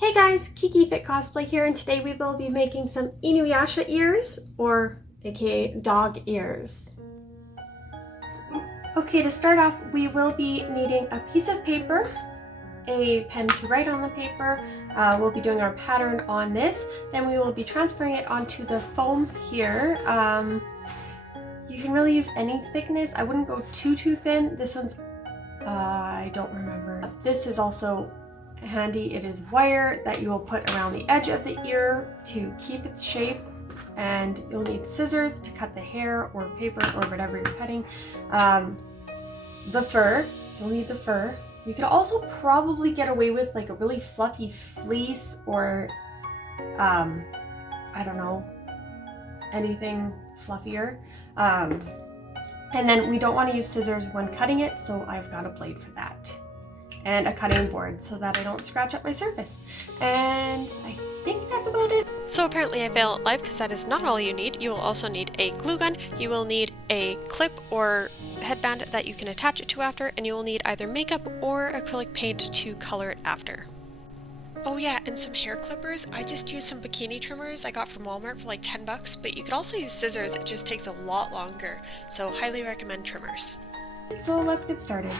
Hey guys, Kiki Fit Cosplay here, and today we will be making some InuYasha ears, or aka dog ears. Okay, to start off, we will be needing a piece of paper, a pen to write on the paper. We'll be doing our pattern on this. Then we will be transferring it onto the foam here. You can really use any thickness. I wouldn't go too thin. This one's, I don't remember. This is also handy. It is wire that you will put around the edge of the ear to keep its shape, and you'll need scissors to cut the hair or paper or whatever you're cutting. The fur, you'll need the fur. You could also probably get away with like a really fluffy fleece or I don't know, anything fluffier. And then we don't want to use scissors when cutting it, so I've got a blade for that. And a cutting board so that I don't scratch up my surface. And I think that's about it. So apparently I fail at life because that is not all you need. You will also need a glue gun, you will need a clip or headband that you can attach it to after, and you will need either makeup or acrylic paint to color it after. Oh yeah, and some hair clippers. I just used some bikini trimmers I got from Walmart for like 10 bucks, but you could also use scissors, it just takes a lot longer. So highly recommend trimmers. So let's get started.